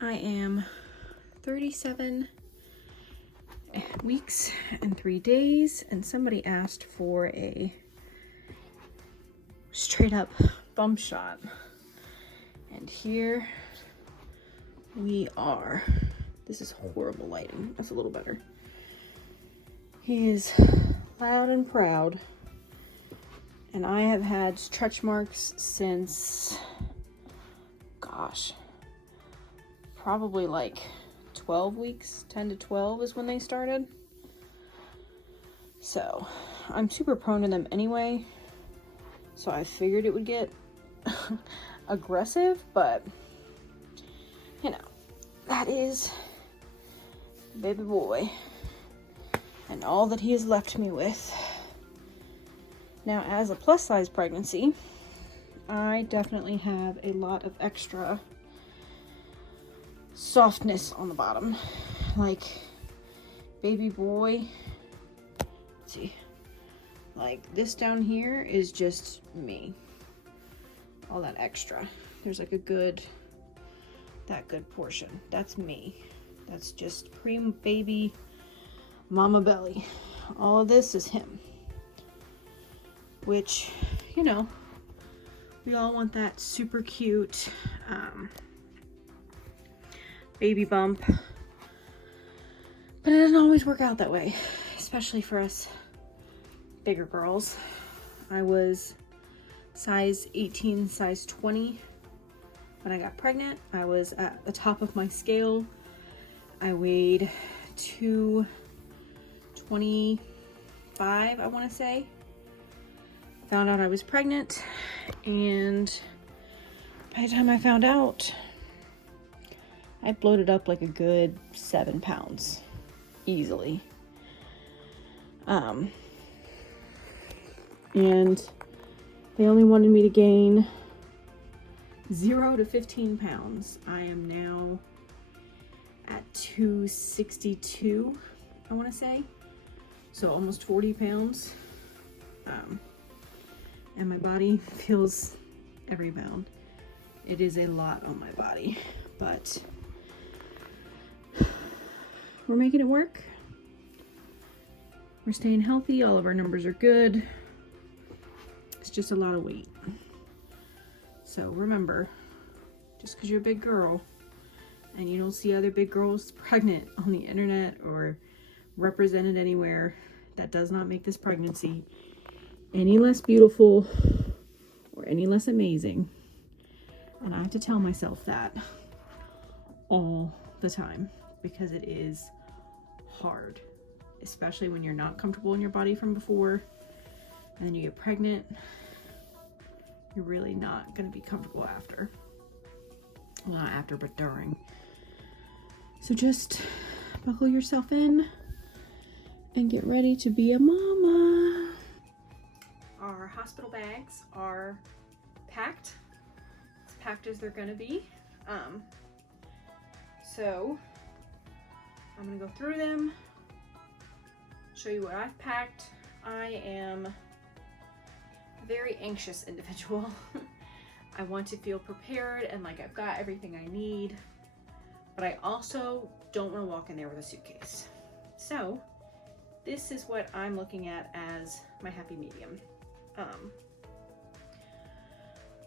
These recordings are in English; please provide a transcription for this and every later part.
I am 37 weeks and 3 days, and somebody asked for a straight up bump shot. And here we are. This is horrible lighting. That's a little better. He is loud and proud. And I have had stretch marks since, gosh, probably like 12 weeks. 10 to 12 is when they started. So I'm super prone to them anyway. So I figured it would get aggressive, but you know, that is baby boy and all that he has left me with. Now, as a plus size pregnancy, I definitely have a lot of extra softness on the bottom. Like baby boy, let's see, like this down here is just me. All that extra. There's like that good portion. That's me. That's just pre-baby mama belly. All of this is him. Which, you know, we all want that super cute baby bump. But it doesn't always work out that way, especially for us bigger girls. I was size 18, size 20 when I got pregnant. I was at the top of my scale. I weighed 225, I want to say. Found out I was pregnant, and by the time I found out, I bloated up like a good 7 pounds easily. And they only wanted me to gain 0 to 15 pounds. I am now at 262, I want to say. So almost 40 pounds. And my body feels every pound. It is a lot on my body, but we're making it work. We're staying healthy. All of our numbers are good. It's just a lot of weight. So remember, just because you're a big girl and you don't see other big girls pregnant on the internet or represented anywhere, that does not make this pregnancy any less beautiful or any less amazing. And I have to tell myself that all the time, because it is hard, especially when you're not comfortable in your body from before, and then you get pregnant. You're really not going to be comfortable after. Well, not after, but during. So just buckle yourself in and get ready to be a mama. Our hospital bags are packed, as packed as they're gonna be. So I'm gonna go through them, show you what I've packed. I am a very anxious individual. I want to feel prepared and like I've got everything I need, but I also don't want to walk in there with a suitcase. So this is what I'm looking at as my happy medium.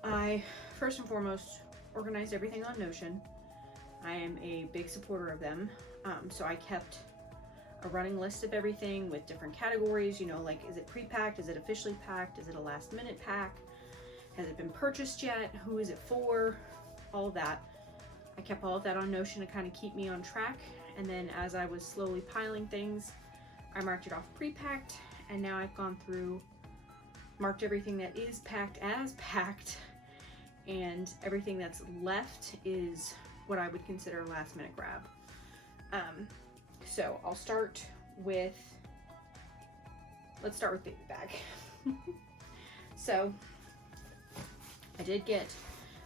I first and foremost organized everything on Notion. I am a big supporter of them. So I kept a running list of everything with different categories, you know, like, is it pre-packed? Is it officially packed? Is it a last minute pack? Has it been purchased yet? Who is it for? All of that. I kept all of that on Notion to kind of keep me on track. And then as I was slowly piling things, I marked it off pre-packed, and now I've gone through, marked everything that is packed as packed, and everything that's left is what I would consider a last minute grab. So I'll start with, let's start with baby bag. So I did get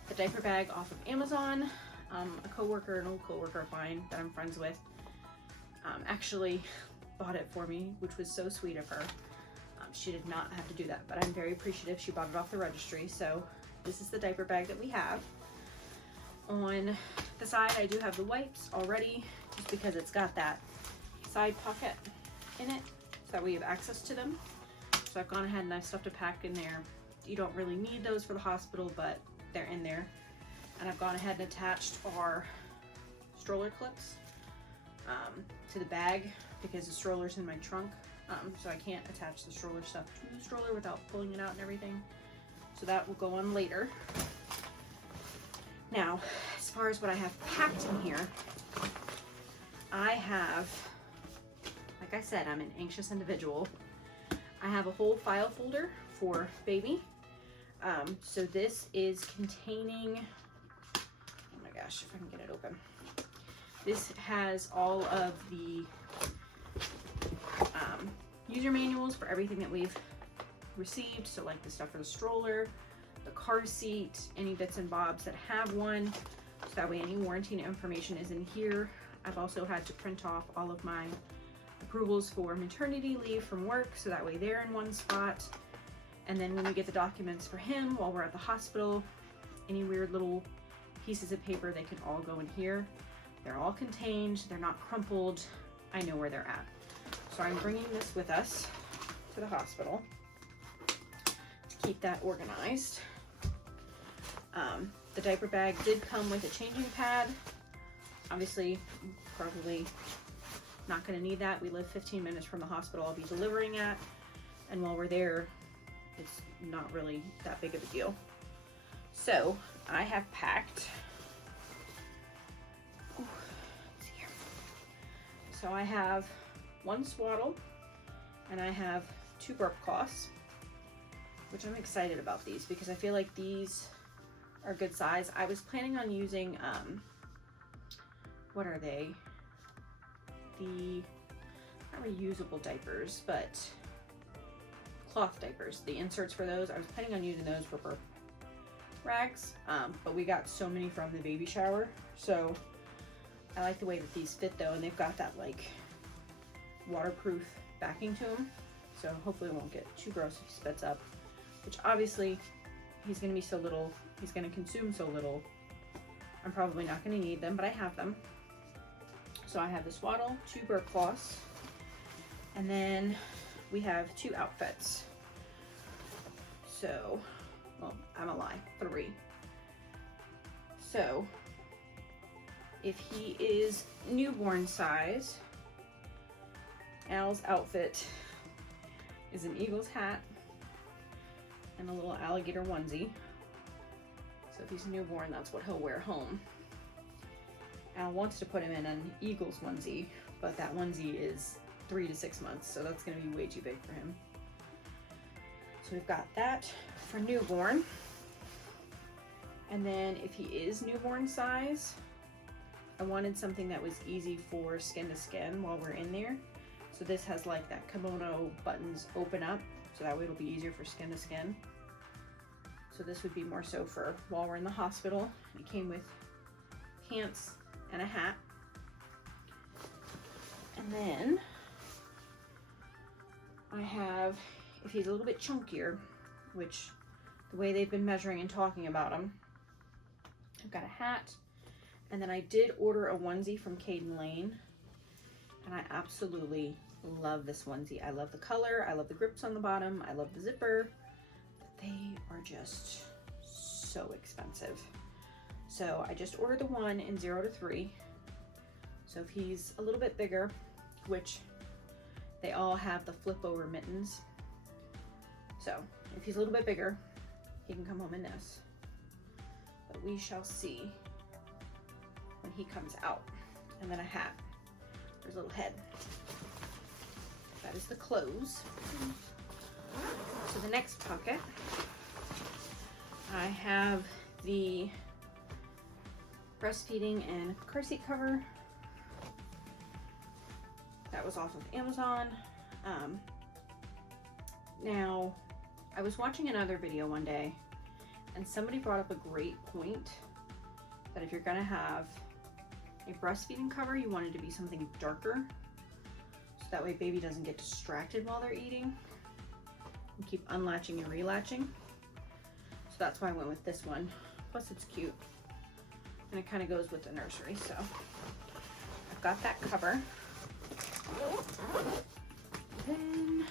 the diaper bag off of Amazon. A coworker, an old coworker of mine that I'm friends with, actually bought it for me, which was so sweet of her. She did not have to do that, but I'm very appreciative. She bought it off the registry. So this is the diaper bag that we have. On the side, I do have the wipes already, just because it's got that side pocket in it, so that we have access to them. So I've gone ahead and I've stuffed a pack in there. You don't really need those for the hospital, but they're in there. And I've gone ahead and attached our stroller clips to the bag, because the stroller's in my trunk. So I can't attach the stroller stuff to the stroller without pulling it out and everything. So that will go on later. Now, as far as what I have packed in here, I have, like I said, I'm an anxious individual. I have a whole file folder for baby. So this is containing, oh my gosh, if I can get it open. This has all of the user manuals for everything that we've received. So like the stuff for the stroller, the car seat, any bits and bobs that have one. So that way any warranty information is in here. I've also had to print off all of my approvals for maternity leave from work, so that way they're in one spot. And then when we get the documents for him while we're at the hospital, any weird little pieces of paper, they can all go in here. They're all contained, they're not crumpled. I know where they're at. So I'm bringing this with us to the hospital to keep that organized. The diaper bag did come with a changing pad. Obviously, probably not going to need that. We live 15 minutes from the hospital I'll be delivering at, and while we're there, it's not really that big of a deal. So I have packed, let's see here. So I have one swaddle and I have 2 burp cloths, which I'm excited about these because I feel like these are good size. I was planning on using, what are they? The, not reusable diapers, but cloth diapers. The inserts for those, I was planning on using those for burp rags, but we got so many from the baby shower. So I like the way that these fit though, and they've got that like waterproof backing to them. So hopefully it won't get too gross if he spits up, which obviously he's gonna be so little, he's gonna consume so little. I'm probably not gonna need them, but I have them. So I have the swaddle, 2 burp cloths, and then we have 2 outfits. So, well, I'm a lie, 3. So, if he is newborn size, Al's outfit is an Eagles hat and a little alligator onesie. So if he's newborn, that's what he'll wear home. Al wants to put him in an Eagles onesie, but that onesie is 3 to 6 months, so that's gonna be way too big for him. So we've got that for newborn. And then if he is newborn size, I wanted something that was easy for skin to skin while we're in there. So this has like that kimono buttons open up, so that way it'll be easier for skin to skin. So this would be more so for while we're in the hospital. It came with pants and a hat. And then I have, if he's a little bit chunkier, which the way they've been measuring and talking about him, I've got a hat, and then I did order a onesie from Caden Lane, and I absolutely love this onesie. I love the color, I love the grips on the bottom, I love the zipper, but they are just so expensive. So I just ordered the one in 0 to 3. So if he's a little bit bigger, which they all have the flip over mittens. So if he's a little bit bigger, he can come home in this. But we shall see when he comes out. And then a hat. There's a little head. That is the clothes. So the next pocket, I have the breastfeeding and car seat cover. That was off of Amazon. Now, I was watching another video one day, and somebody brought up a great point, that if you're gonna have a breastfeeding cover, you want it to be something darker, so that way baby doesn't get distracted while they're eating and keep unlatching and relatching. So that's why I went with this one. Plus it's cute. and it kind of goes with the nursery. So I've got that cover. Then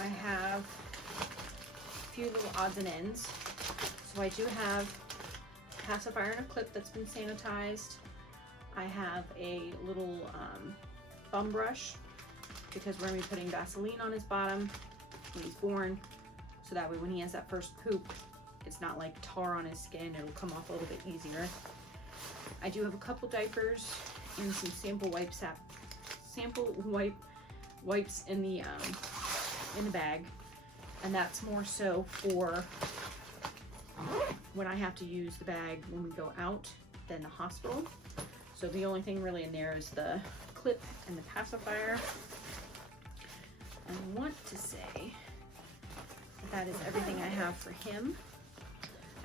I have a few little odds and ends. So I do have a pacifier and a clip that's been sanitized. I have a little bum brush because we're gonna be putting Vaseline on his bottom when he's born, so that way when he has that first poop, it's not like tar on his skin. It'll come off a little bit easier. I do have a couple diapers and some sample wipes in the bag, and that's more so for when I have to use the bag when we go out than the hospital. So the only thing really in there is the clip and the pacifier. I want to say that is everything I have for him.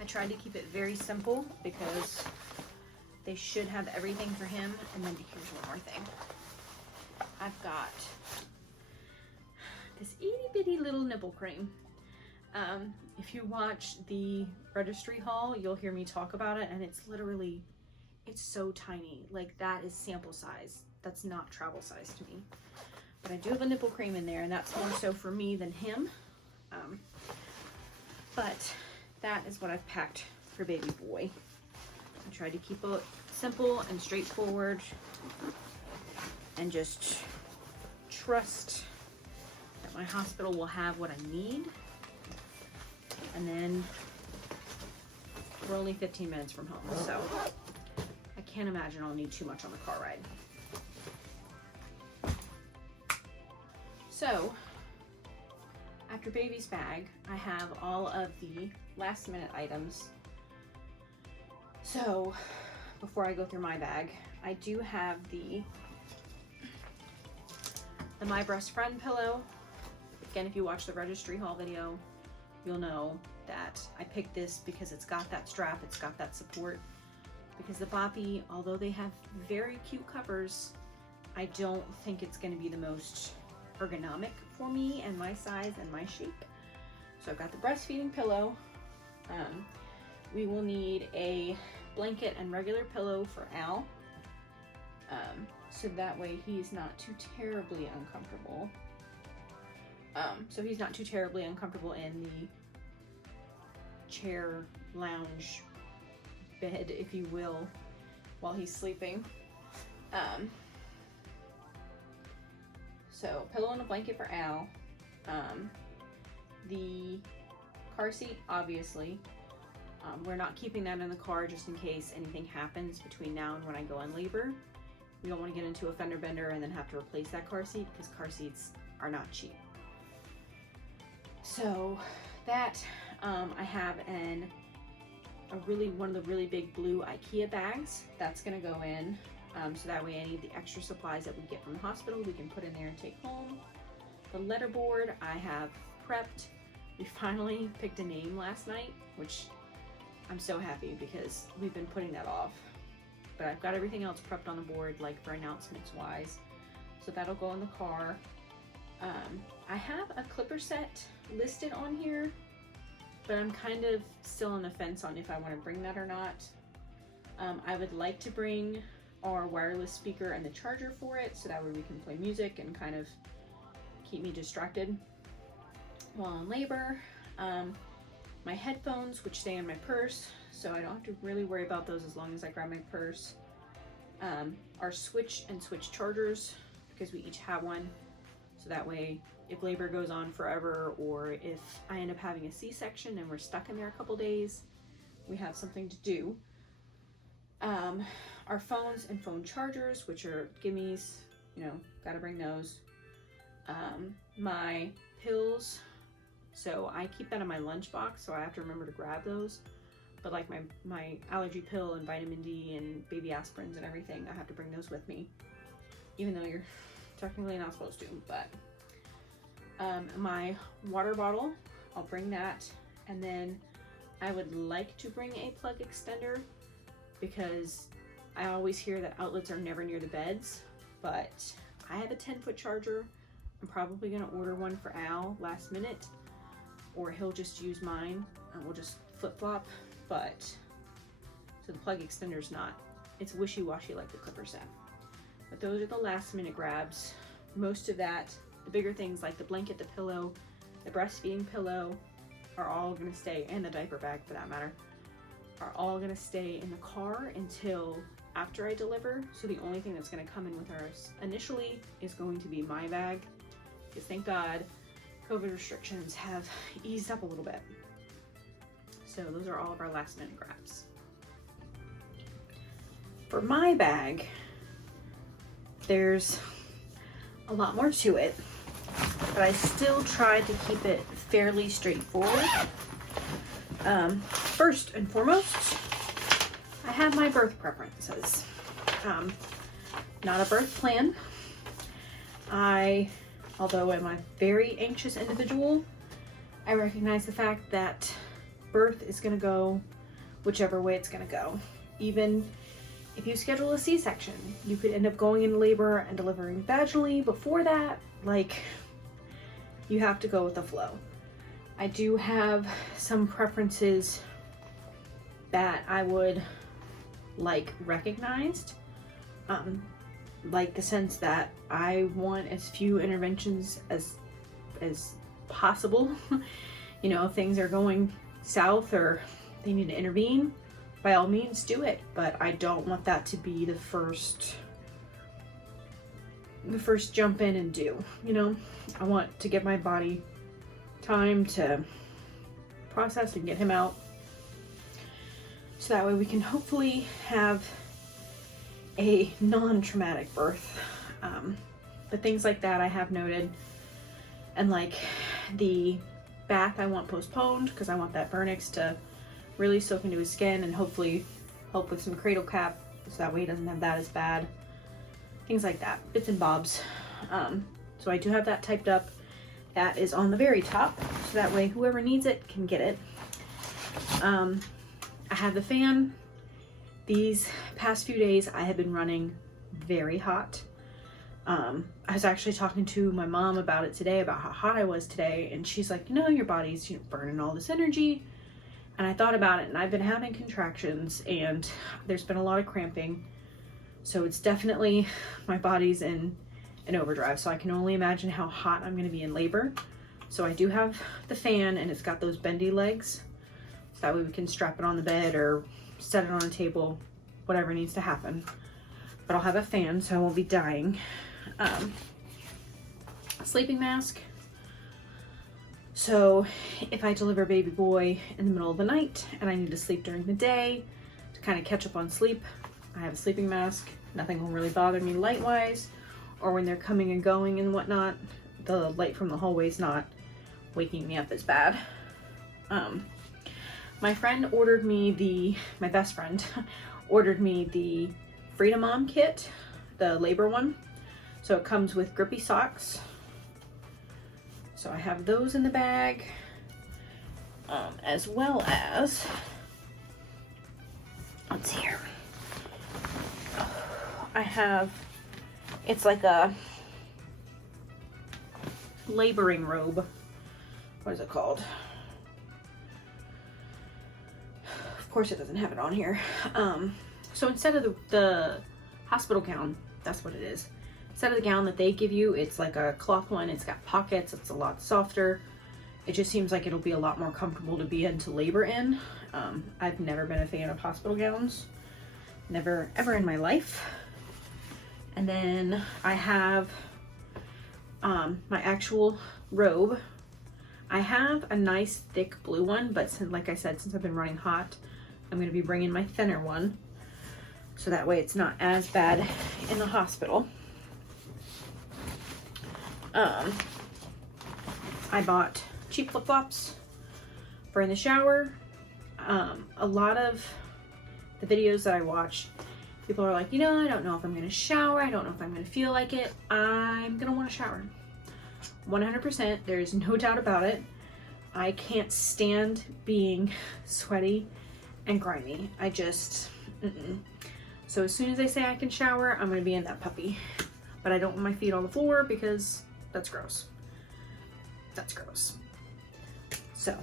I tried to keep it very simple because they should have everything for him. And then here's one more thing. I've got this itty bitty little nipple cream. If you watch the registry haul, you'll hear me talk about it, and it's literally, it's so tiny. Like, that is sample size. That's not travel size to me. But I do have a nipple cream in there, and that's more so for me than him. But that is what I've packed for baby boy. I tried to keep it simple and straightforward and just trust that my hospital will have what I need. And then we're only 15 minutes from home, so I can't imagine I'll need too much on the car ride. So after baby's bag, I have all of the last minute items. So before I go through my bag, I do have the My Best Friend pillow. Again, if you watch the registry haul video, you'll know that I picked this because it's got that strap, it's got that support. Because the Boppy, although they have very cute covers, I don't think it's going to be the most ergonomic for me and my size and my shape. So I've got the breastfeeding pillow. We will need a blanket and regular pillow for Al, so that way he's not too terribly uncomfortable. So he's not too terribly uncomfortable in the chair lounge bed, if you will, while he's sleeping. So pillow and a blanket for Al. The car seat, obviously. We're not keeping that in the car just in case anything happens between now and when I go in labor. We don't want to get into a fender bender and then have to replace that car seat, because car seats are not cheap. So that, I have one of the really big blue IKEA bags that's gonna go in, so that way any of the extra supplies that we get from the hospital we can put in there and take home. The letterboard I have prepped. We finally picked a name last night, which I'm so happy because we've been putting that off. But I've got everything else prepped on the board, like for announcements wise. So that'll go in the car. I have a clipper set listed on here, but I'm kind of still on the fence on if I want to bring that or not. I would like to bring our wireless speaker and the charger for it, so that way we can play music and kind of keep me distracted while in labor. My headphones, which stay in my purse, so I don't have to really worry about those as long as I grab my purse. Our switch and switch chargers, because we each have one, so that way if labor goes on forever, or if I end up having a C-section and we're stuck in there a couple days, we have something to do. Our phones and phone chargers, which are gimmies, you know, gotta bring those. My pills, so I keep that in my lunchbox, so I have to remember to grab those. But like my allergy pill and vitamin D and baby aspirins and everything, I have to bring those with me, even though you're technically not supposed to. But my water bottle, I'll bring that. And then I would like to bring a plug extender, because I always hear that outlets are never near the beds, but I have a 10-foot charger. I'm probably gonna order one for Al last minute, or he'll just use mine and we'll just flip-flop. but so the plug extender's not, it's wishy-washy like the clipper set. But those are the last minute grabs. Most of that, the bigger things like the blanket, the pillow, the breastfeeding pillow are all gonna stay, and the diaper bag for that matter, are all gonna stay in the car until after I deliver. So the only thing that's gonna come in with ours initially is going to be my bag, because thank God COVID restrictions have eased up a little bit. So those are all of our last minute grabs. For my bag, there's a lot more to it, but I still tried to keep it fairly straightforward. First and foremost, I have my birth preferences. Not a birth plan. Although I'm a very anxious individual, I recognize the fact that birth is gonna go whichever way it's gonna go. Even if you schedule a C-section, you could end up going into labor and delivering vaginally before that. Like, you have to go with the flow. I do have some preferences that I would like recognized, like the sense that I want as few interventions as possible. You know, if things are going south or they need to intervene, by all means do it, but I don't want that to be the first jump in and do, you know. I want to give my body time to process and get him out, so that way we can hopefully have a non-traumatic birth. But things like that I have noted, and like the bath I want postponed because I want that vernix to really soak into his skin and hopefully help with some cradle cap, so that way he doesn't have that as bad. Things like that, bits and bobs. So I do have that typed up. That is on the very top, so that way whoever needs it can get it. I have the fan. These past few days I have been running very hot. I was actually talking to my mom about it today, about how hot I was today, and she's like, you know, your body's, you know, burning all this energy. And I thought about it, and I've been having contractions and there's been a lot of cramping. So it's definitely, my body's in an overdrive. So I can only imagine how hot I'm gonna be in labor. So I do have the fan, and it's got those bendy legs. So that way we can strap it on the bed or set it on a table, whatever needs to happen. But I'll have a fan so I won't be dying. Sleeping mask. So if I deliver a baby boy in the middle of the night and I need to sleep during the day to kind of catch up on sleep, I have a sleeping mask. Nothing will really bother me light-wise, or when they're coming and going and whatnot, the light from the hallway's not waking me up as bad. My friend ordered me my best friend ordered me the Freedom Mom kit, the labor one. So it comes with grippy socks. So I have those in the bag, as well as, let's see here. I have, it's like a laboring robe. What is it called? Of course it doesn't have it on here. So instead of the hospital gown, that's what it is. Instead of the gown that they give you, it's like a cloth one. It's got pockets. It's a lot softer. It just seems like it'll be a lot more comfortable to be into labor in. I've never been a fan of hospital gowns. Never, ever in my life. And then I have my actual robe. I have a nice thick blue one, but like I said, since I've been running hot, I'm going to be bringing my thinner one. So that way it's not as bad in the hospital. I bought cheap flip-flops for in the shower. A lot of the videos that I watch, people are like, you know, I don't know if I'm gonna shower. I don't know if I'm gonna feel like it. I'm gonna want to shower. 100%, there's no doubt about it. I can't stand being sweaty and grimy. I just, So as soon as they say I can shower, I'm gonna be in that puppy. But I don't want my feet on the floor because that's gross. That's gross. So,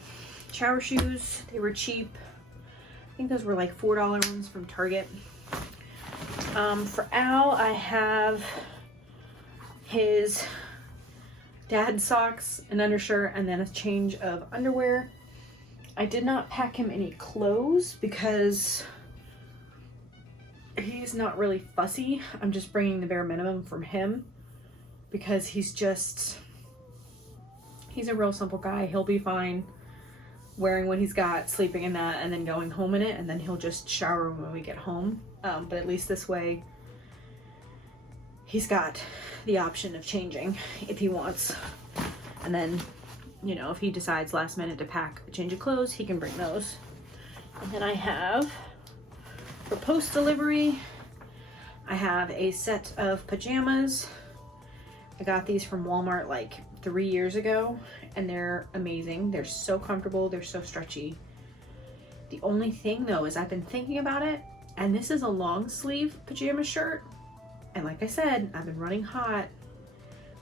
shower shoes, they were cheap. think those were like $4 ones from Target. For Al, I have his dad socks, an undershirt, and then a change of underwear. I did not pack him any clothes because he's not really fussy. I'm just bringing the bare minimum from him because he's a real simple guy. He'll be fine wearing what he's got, sleeping in that, and then going home in it, and then he'll just shower when we get home. But at least this way he's got the option of changing if he wants. And then, you know, if he decides last minute to pack a change of clothes, he can bring those. And then I have, for post delivery, I have a set of pajamas. I got these from Walmart like 3 years ago, and they're amazing. They're so comfortable, they're so stretchy. The only thing though is I've been thinking about it, and this is a long sleeve pajama shirt. And like I said, I've been running hot.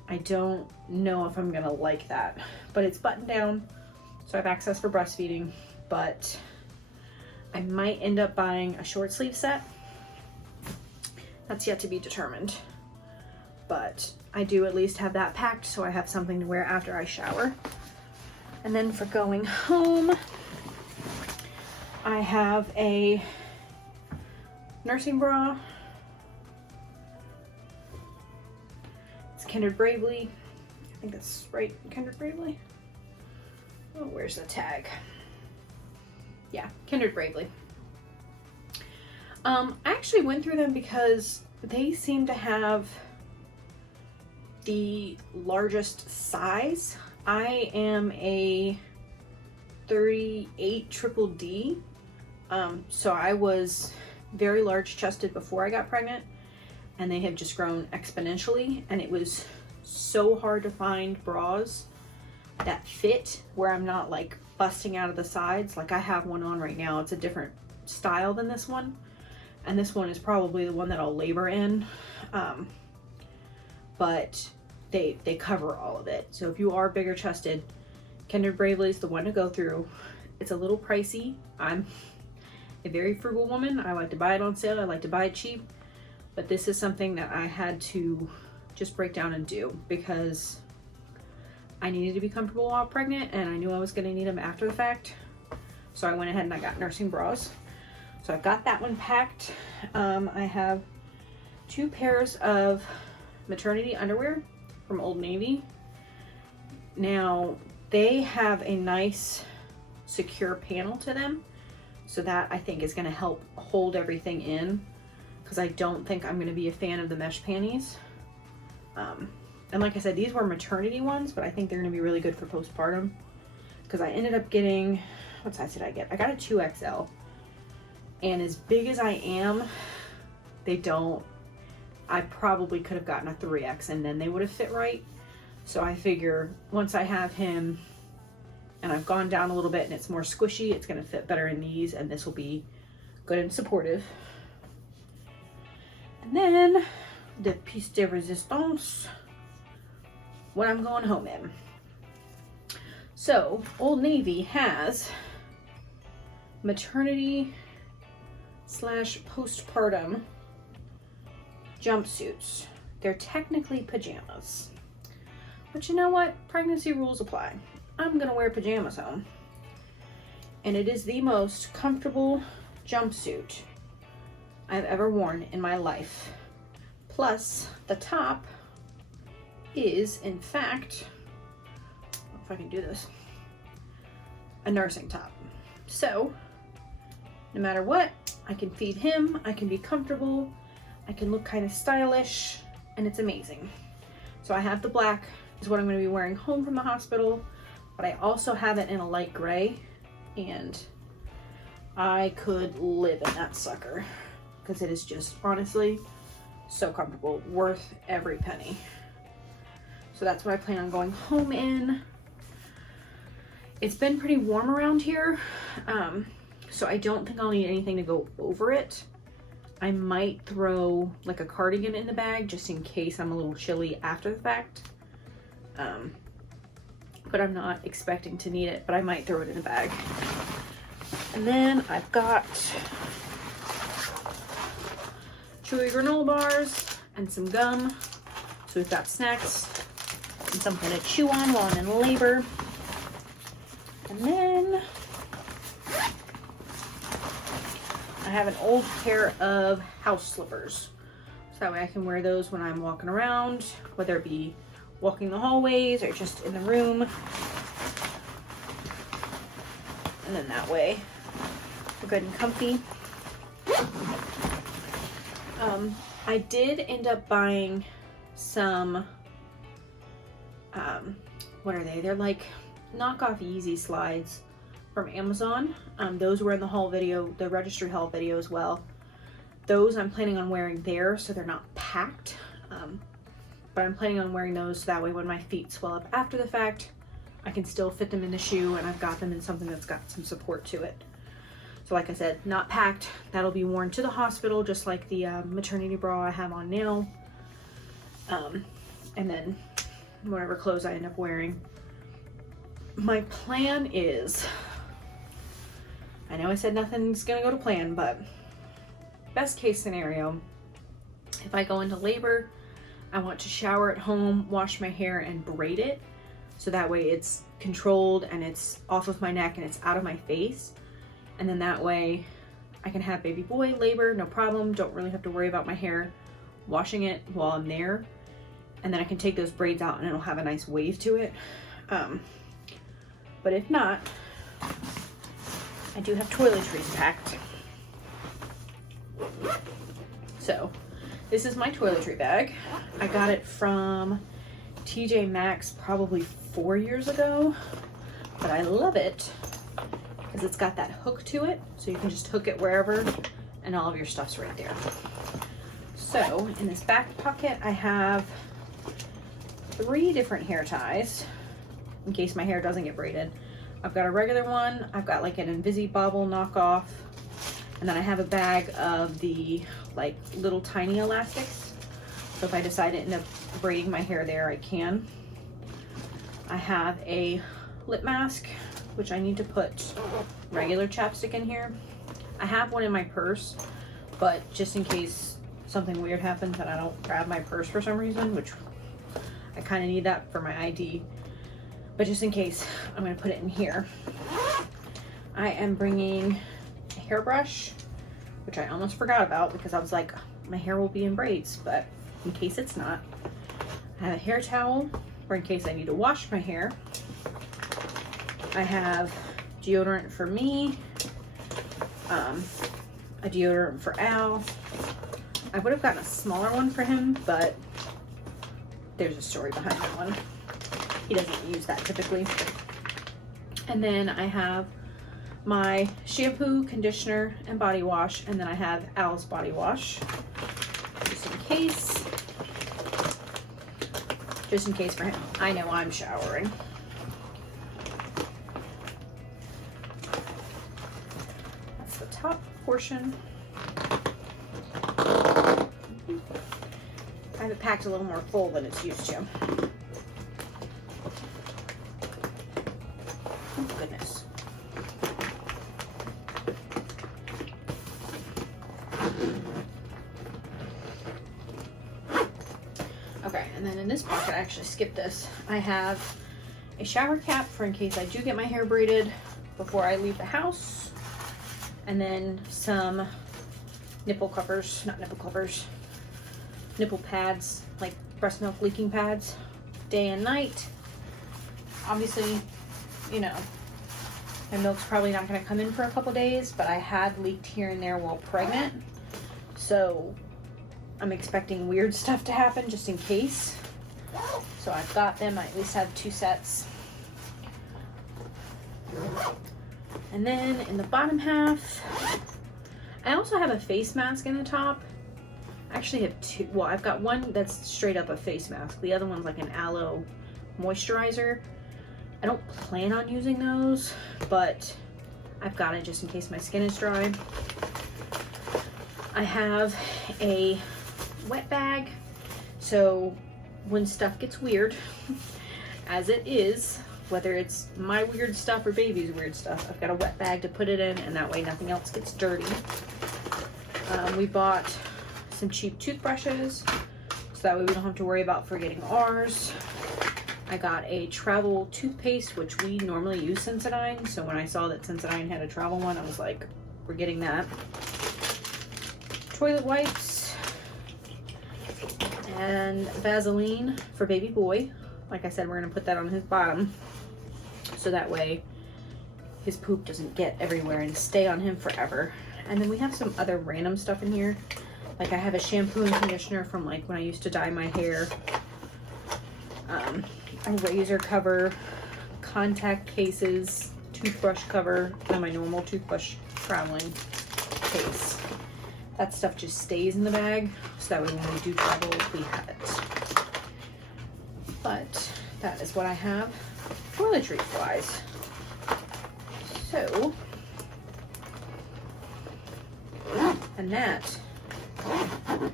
I don't know if I'm gonna like that, but it's buttoned down, so I have access for breastfeeding, but I might end up buying a short sleeve set. That's yet to be determined, but I do at least have that packed so I have something to wear after I shower. And then for going home, I have a nursing bra. It's Kindred Bravely. I think that's right, Kindred Bravely. Oh, where's the tag? Yeah, Kindred Bravely. I actually went through them because they seem to have the largest size. I am a 38 triple D, so I was very large chested before I got pregnant, and they have just grown exponentially, and it was so hard to find bras that fit where I'm not like busting out of the sides. Like I have one on right now, it's a different style than this one, and this one is probably the one that I'll labor in, but they cover all of it. So if you are bigger chested, Kindred Bravely is the one to go through. It's a little pricey. I'm a very frugal woman. I like to buy it on sale. I like to buy it cheap, but this is something that I had to just break down and do because I needed to be comfortable while pregnant, and I knew I was going to need them after the fact. So I went ahead and I got nursing bras. So I've got that one packed. I have 2 pairs of maternity underwear from Old Navy. Now they have a nice secure panel to them, so that I think is going to help hold everything in, because I don't think I'm going to be a fan of the mesh panties. And like I said, these were maternity ones, but I think they're going to be really good for postpartum, because I ended up getting, what size did I get? I got a 2XL, and as big as I am, I probably could have gotten a 3X and then they would have fit right. So I figure once I have him and I've gone down a little bit and it's more squishy, it's going to fit better in these, and this will be good and supportive. And then the piece de resistance, what I'm going home in. So Old Navy has maternity / postpartum jumpsuits. They're technically pajamas, but you know what? Pregnancy rules apply. I'm gonna wear pajamas home, and it is the most comfortable jumpsuit I've ever worn in my life. Plus, the top is, in fact, I don't know if I can do this, a nursing top. So, no matter what, I can feed him, I can be comfortable, I can look kind of stylish, and it's amazing. So I have the black, is what I'm going to be wearing home from the hospital, but I also have it in a light gray, and I could live in that sucker because it is just honestly so comfortable, worth every penny. So that's what I plan on going home in. It's been pretty warm around here, so I don't think I'll need anything to go over it. I might throw like a cardigan in the bag just in case I'm a little chilly after the fact. But I'm not expecting to need it, but I might throw it in a bag. And then I've got chewy granola bars and some gum. So we've got snacks and something to chew on while I'm in labor. And then I have an old pair of house slippers. So that way I can wear those when I'm walking around, whether it be walking the hallways or just in the room. And then that way we're good and comfy. I did end up buying some, what are they? They're like knockoff Yeezy slides from Amazon. Those were in the haul video, the registry haul video as well. Those I'm planning on wearing there, so they're not packed. But I'm planning on wearing those so that way when my feet swell up after the fact, I can still fit them in the shoe, and I've got them in something that's got some support to it. So like I said, not packed. That'll be worn to the hospital, just like the maternity bra I have on now. And then whatever clothes I end up wearing. My plan is, I know I said nothing's gonna go to plan, but best case scenario, if I go into labor, I want to shower at home, wash my hair, and braid it. So that way it's controlled and it's off of my neck and it's out of my face. And then that way I can have baby boy labor, no problem. Don't really have to worry about my hair washing it while I'm there. And then I can take those braids out and it'll have a nice wave to it. But if not, I do have toiletries packed. So this is my toiletry bag. I got it from TJ Maxx probably 4 years ago, but I love it because it's got that hook to it, so you can just hook it wherever and all of your stuff's right there. So in this back pocket I have 3 different hair ties in case my hair doesn't get braided. I've got a regular one, I've got like an Invisibobble knockoff, and then I have a bag of the like little tiny elastics. So if I decide to end up braiding my hair there, I can. I have a lip mask, which I need to put regular chapstick in here. I have one in my purse, but just in case something weird happens and I don't grab my purse for some reason, which I kind of need that for my ID, but just in case, I'm going to put it in here. I am bringing a hairbrush, which I almost forgot about because I was like, my hair will be in braids, but in case it's not. I have a hair towel for in case I need to wash my hair. I have deodorant for me, a deodorant for Al. I would have gotten a smaller one for him, but there's a story behind that one. He doesn't use that typically. And then I have my shampoo, conditioner, and body wash, and then I have Al's body wash, just in case for him. I know I'm showering. That's the top portion. I have it packed a little more full than it's used to. Oh goodness. Okay, and then in this pocket, I actually skipped this. I have a shower cap for in case I do get my hair braided before I leave the house. And then some nipple covers, not nipple covers, nipple pads, like breast milk leaking pads, day and night. Obviously, you know, my milk's probably not going to come in for a couple days, but I had leaked here and there while pregnant. So I'm expecting weird stuff to happen just in case. So I've got them. I at least have 2 sets. And then in the bottom half, I also have a face mask in the top. I actually have 2. Well, I've got one that's straight up a face mask. The other one's like an aloe moisturizer. I don't plan on using those, but I've got it just in case my skin is dry. I have a wet bag, so when stuff gets weird, as it is, whether it's my weird stuff or baby's weird stuff. I've got a wet bag to put it in, and that way nothing else gets dirty. We bought some cheap toothbrushes, so that way we don't have to worry about forgetting ours. I got a travel toothpaste, which we normally use Sensodyne, so when I saw that Sensodyne had a travel one, I was like, we're getting that. Toilet wipes and Vaseline for baby boy. Like I said, we're gonna put that on his bottom, so that way his poop doesn't get everywhere and stay on him forever. And then we have some other random stuff in here. Like I have a shampoo and conditioner from like when I used to dye my hair. A razor cover, contact cases, toothbrush cover, and my normal toothbrush traveling case. That stuff just stays in the bag, so that way when we do travel, we have it. But that is what I have toiletries wise. So, and that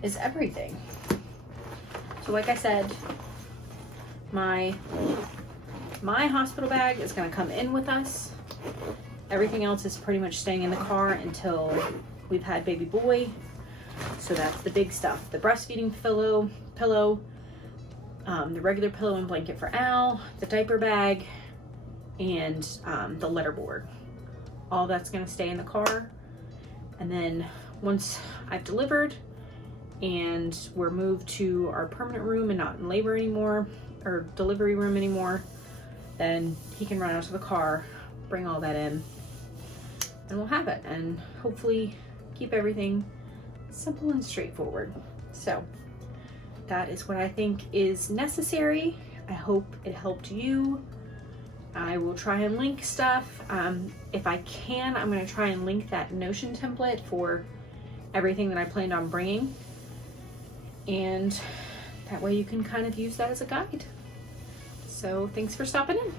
is everything. So like I said, my hospital bag is going to come in with us. Everything else is pretty much staying in the car until we've had baby boy. So that's the big stuff: the breastfeeding pillow, the regular pillow and blanket for Al, the diaper bag, and the letter board. All that's going to stay in the car. And then once I've delivered and we're moved to our permanent room and not in labor anymore, or delivery room anymore, then he can run out to the car, bring all that in, and we'll have it, and hopefully keep everything simple and straightforward. So that is what I think is necessary. I hope it helped you. I will try and link stuff. If I can, I'm going to try and link that Notion template for everything that I planned on bringing, and that way you can kind of use that as a guide. So thanks for stopping in.